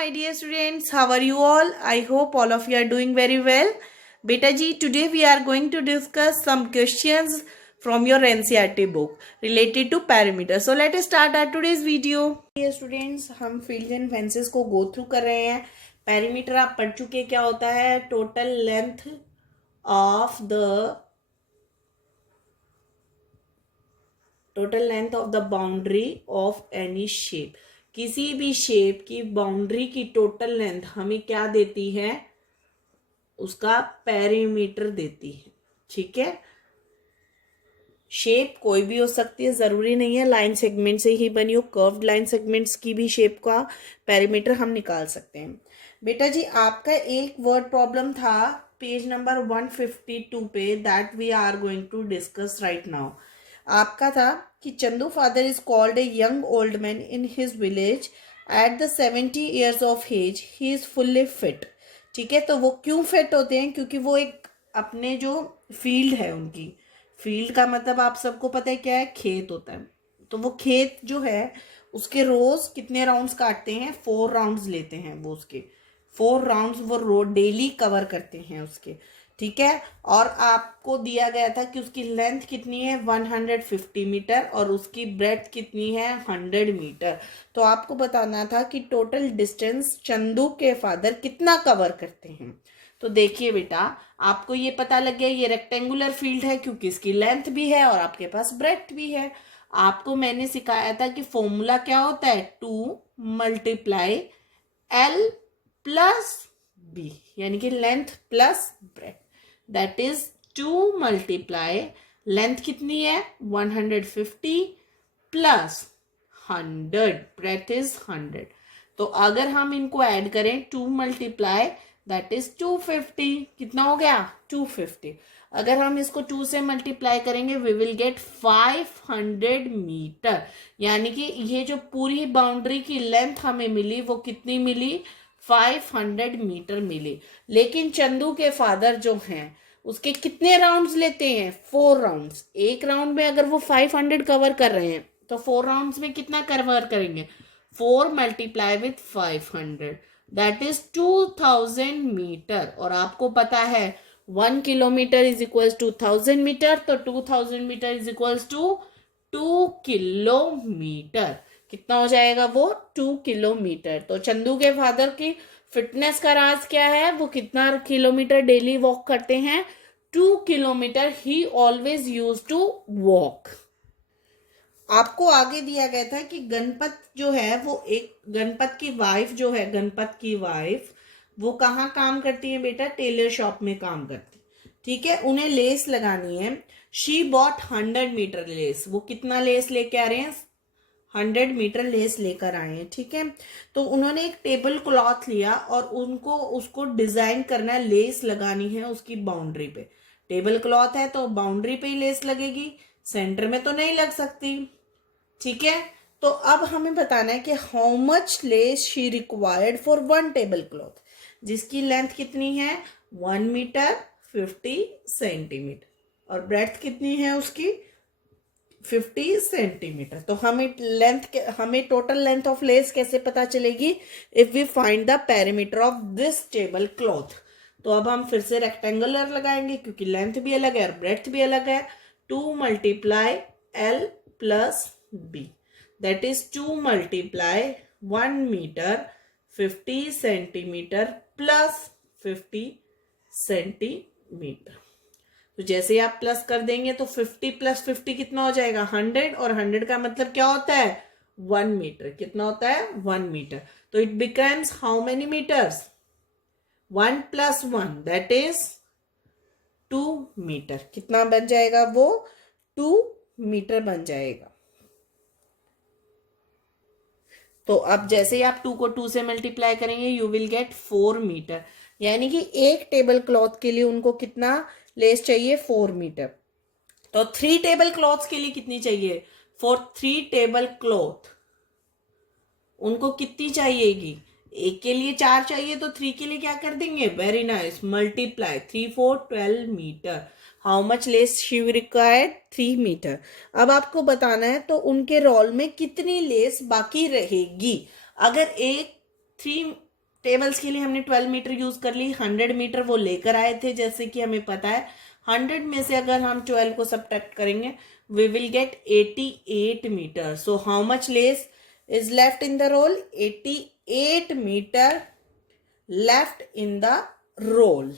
my dear students. How are you all? I hope all of you are doing very well. Beta ji, today we are going to discuss some questions from your NCERT book related to perimeter. So let us start our today's video. Dear students, हम fields and fences को go through कर रहे हैं. Perimeter आप पढ़ चुके, क्या होता है? Total length of the boundary of any shape. किसी भी शेप की बाउंड्री की टोटल लेंथ हमें क्या देती है? उसका पेरीमीटर देती है. ठीक है. शेप कोई भी हो सकती है, जरूरी नहीं है लाइन सेगमेंट से ही बनी हो. कर्व्ड लाइन सेगमेंट्स की भी शेप का पेरीमीटर हम निकाल सकते हैं. बेटा जी, आपका एक वर्ड प्रॉब्लम था पेज नंबर 152 पे, that we are going to discuss right now. आपका था कि Chandu father is called a young old man in his village at the 70 years of age, he is fully fit. ठीक है. तो वो क्यों फिट होते हैं? क्योंकि वो एक अपने जो फील्ड है, उनकी फील्ड का मतलब आप सबको पता है क्या है? खेत होता है. तो वो खेत जो है उसके रोज कितने राउंड्स काटते हैं? 4 राउंड्स लेते हैं वो. उसके 4 राउंड्स वो रोड डेली कवर करते हैं उसके. ठीक है. और आपको दिया गया था कि उसकी लेंथ कितनी है? 150 मीटर और उसकी ब्रेड्थ कितनी है? 100 मीटर. तो आपको बताना था कि टोटल डिस्टेंस चंदू के फादर कितना कवर करते हैं. तो देखिए बेटा, आपको ये पता लग गया ये रेक्टेंगुलर फील्ड है क्योंकि इसकी लेंथ भी है और आपके पास ब्रेड्थ भी है. आपको मैंने सिखाया था कि फॉर्मूला क्या होता है? 2 × L प्लस B, यानी कि length plus breadth. That is 2 × length कितनी है? 150 प्लस 100, ब्रेड्थ इज 100. तो अगर हम इनको ऐड करें 2 × दैट इज 250. कितना हो गया? 250. अगर हम इसको 2 से मल्टीप्लाई करेंगे वी विल गेट 500 मीटर. यानी कि ये जो पूरी बाउंड्री की लेंथ हमें मिली वो कितनी मिली? 500 मीटर मिली. लेकिन चंदू के फादर जो हैं उसके कितने राउंड्स लेते हैं? 4 राउंड्स. एक राउंड में अगर वो 500 कवर कर रहे हैं तो 4 राउंड्स में कितना कवर करेंगे? 4 × 500, दैट इज 2000 मीटर. और आपको पता है 1 kilometre is equal to 1000 metre, तो 2000 metre is equal to 2 kilometre. कितना हो जाएगा वो? 2 किलोमीटर. तो चंदू के फादर की फिटनेस का राज क्या है? वो कितना किलोमीटर डेली वॉक करते हैं? 2 किलोमीटर ही ऑलवेज यूज टू वॉक. आपको आगे दिया गया था कि गणपत जो है वो एक गणपत की वाइफ जो है, गणपत की वाइफ वो कहाँ काम करती है बेटा? टेलर शॉप में काम करती. ठीक है. उन्हें लेस लगानी है. She bought 100 metre lace. वो कितना लेस लेके आ रहे हैं? 100 मीटर लेस लेकर आए हैं. ठीक है. तो उन्होंने एक टेबल क्लॉथ लिया और उनको उसको डिजाइन करना है, लेस लगानी है उसकी बाउंड्री पे. टेबल क्लॉथ है तो बाउंड्री पे ही लेस लगेगी, सेंटर में तो नहीं लग सकती. ठीक है. तो अब हमें बताना है कि how much lace she required for 1 table cloth, जिसकी लेंथ कितनी है? 1 मीटर 50 सेंटीमीटर और ब्रेड्थ कितनी है उसकी? 50 सेंटीमीटर. तो हमें टोटल लेंथ ऑफ लेस कैसे पता चलेगी? If we find the perimeter of this table cloth. तो अब हम फिर से रेक्टेंगुलर लगाएंगे क्योंकि लेंथ भी अलग है और ब्रेड्थ भी अलग है. 2 × L plus B, that is 2 × 1 metre 50 centimetre plus 50 centimetre. तो जैसे आप प्लस कर देंगे तो 50 + 50 कितना हो जाएगा? 100. और 100 का मतलब क्या होता है? 1 मीटर. कितना होता है? 1 मीटर. तो it becomes how many metres? 1 + 1 that is 2 metre. कितना बन जाएगा वो? 2 मीटर बन जाएगा. तो अब जैसे ही आप 2 को 2 से मल्टीप्लाई करेंगे यू विल गेट 4 मीटर. यानी कि एक टेबल क्लॉथ के लिए उनको कितना लेस चाहिए? 4 मीटर. तो 3 टेबल क्लॉथ्स के लिए कितनी चाहिए? फॉर 3 टेबल क्लॉथ उनको कितनी चाहिएगी? एक के लिए 4 चाहिए तो 3 के लिए क्या कर देंगे? Very nice, multiply. 3 × 4 12 metre. How much lace she required? 3 metre. अब आपको बताना है तो उनके रोल में कितनी लेस बाकी रहेगी. अगर एक 3 टेबल्स के लिए हमने 12 मीटर यूज कर ली, 100 मीटर वो लेकर आए थे, जैसे कि हमें पता है 100 में से अगर हम 12 को सब्ट्रैक्ट करेंगे we will get 88 meter. So how much lace is left in the roll? 88 meter left in the roll.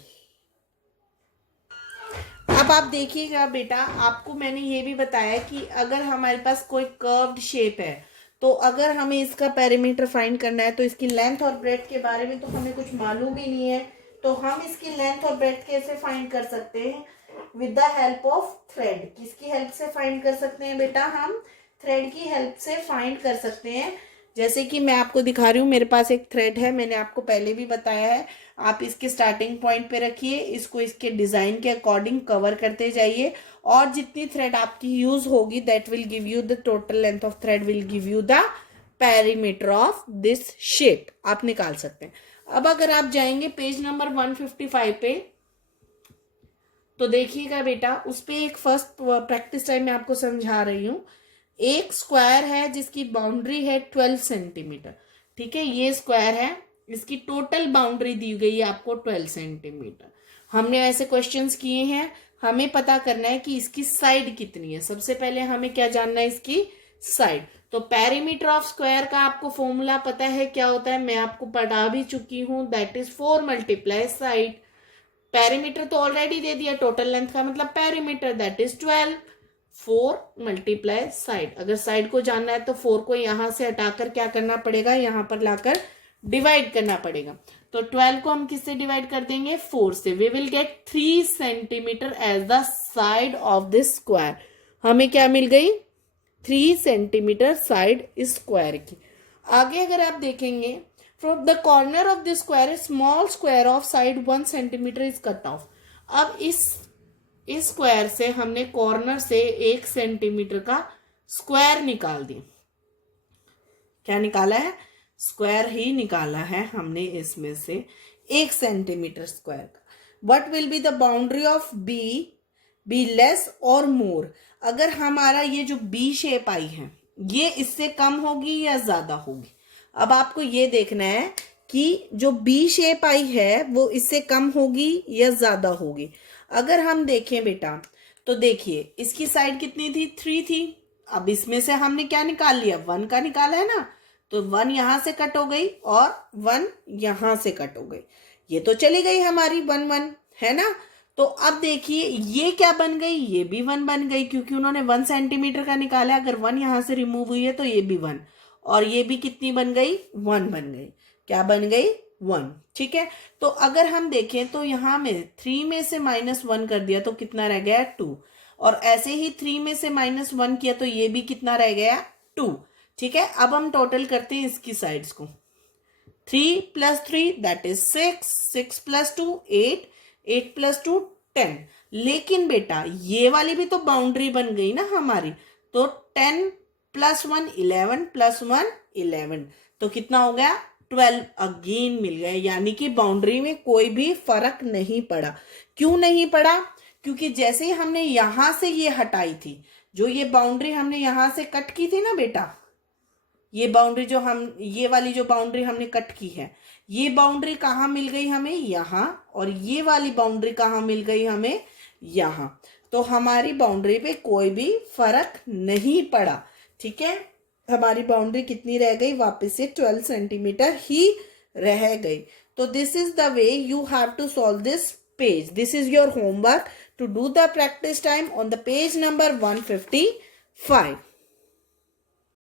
अब आप देखिएगा बेटा, आपको मैंने ये भी बताया कि अगर हमारे पास कोई कर्व्ड शेप है तो अगर हमें इसका पेरीमीटर फाइंड करना है तो इसकी लेंथ और ब्रेड्थ के बारे में तो हमें कुछ मालूम ही नहीं है, तो हम इसकी लेंथ और ब्रेड्थ कैसे फाइंड कर सकते हैं? With the help of thread. किसकी हेल्प से फाइंड कर सकते हैं बेटा? हम थ्रेड की हेल्प से फाइंड कर सकते हैं। जैसे कि मैं आपको दिखा रही हूँ, मेरे पास एक थ्रेड है, मैंने आपको पहले भी बताया है, आप इसके स्टार्टिंग पॉइंट पे रखिए, इसको इसके डिजाइन के अकॉर्डिंग कवर करते जाइए, और जितनी थ्रेड आपकी यूज होगी that will give you the total length of thread will give you the perimeter of this shape. आप निकाल सकते हैं। अब अगर आप जाएंगे पेज नंबर 155 पे तो देखिएगा बेटा, उस पे एक फर्स्ट प्रैक्टिस टाइम में आपको समझा रही हूं। एक स्क्वायर है जिसकी बाउंड्री है 12 सेंटीमीटर, ठीक है, ये स्क्वायर है, इसकी टोटल बाउंड्री दी गई है आपको 12 सेंटीमीटर। हमने ऐसे क्वेश्चंस किए हैं, हमें पता करना है कि इसकी साइड कितनी है। सबसे पहले हमें क्या जानना है? इसकी साइड। तो पेरीमीटर ऑफ स्क्वायर का आपको फॉर्मूला पता है क्या होता है? मैं आपको पढ़ा भी चुकी हूं, that is 4 multiply side. Perimeter तो ऑलरेडी दे दिया, टोटल लेंथ का मतलब perimeter that is 12। 4 multiply side. अगर साइड को जानना है तो 4 को यहां से हटाकर क्या करना पड़ेगा? यहां पर लाकर डिवाइड करना पड़ेगा। तो 12 को हम किससे डिवाइड कर देंगे? 4 से। We will get 3 centimetre as the side of this square. हमें क्या मिल गई? 3 सेंटीमीटर साइड इस स्क्वायर की। आगे अगर आप देखेंगे, from the corner of this square A small square of side 1 centimetre is cut off. अब इस स्क्वायर से हमने कॉर्नर से 1 सेंटीमीटर का स्क्वायर निकाल दिया। क्या निकाला है? स्क्वायर ही निकाला है हमने इसमें से 1 सेंटीमीटर स्क्वायर का। What will be the boundary of be less और मोर? अगर हमारा ये जो बी शेप आई है ये इससे कम होगी या ज्यादा होगी? अब आपको ये देखना है कि जो बी शेप आई है वो इससे कम होगी या ज्यादा होगी। अगर हम देखें बेटा तो देखिए, इसकी साइड कितनी थी? 3 थी। अब इसमें से हमने क्या निकाल लिया? 1 का निकाला है ना, तो 1 यहां से कट हो गई और 1 यहां से कट हो गई, ये तो चली गई हमारी 1 1, है ना। तो अब देखिए ये क्या बन गई? ये भी 1 बन गई, क्योंकि उन्होंने 1 सेंटीमीटर का निकाला। अगर 1 यहां से रिमूव हुई है तो ये भी 1, और ये भी कितनी बन गई? 1 बन गई। क्या बन गई? 1, ठीक है। तो अगर हम देखें तो यहां में 3 में से -1 कर दिया तो कितना रह गया? 2, और ऐसे ही 3 में से -1 किया तो ये भी कितना रह गया? 2, ठीक है। अब हम टोटल करते हैं इसकी साइड्स को। 3 + 3 दैट इज 6, 6 + 2 8, 8 + 2 10। लेकिन बेटा ये वाली भी तो बाउंड्री बन गई ना हमारी, तो 10 + 1 11 + 1 11, तो कितना हो गया? 12 अगेन मिल गए। यानी कि बाउंड्री में कोई भी फर्क नहीं पड़ा। क्यों नहीं पड़ा? क्योंकि जैसे ही हमने यहां से ये हटाई थी, जो ये बाउंड्री हमने यहां से कट की थी ना बेटा, ये बाउंड्री जो ये वाली जो बाउंड्री हमने कट की है, ये बाउंड्री कहाँ मिल गई हमें? यहाँ। और ये वाली बाउंड्री कहाँ मिल गई हमें? यहाँ। तो हमारी बाउंड्री पे कोई भी फर्क नहीं पड़ा, ठीक है। हमारी बाउंड्री कितनी रह गई? वापस से 12 सेंटीमीटर ही रह गई। तो this is the way you have to solve this page. This is your homework to do the practice time on the page number 155।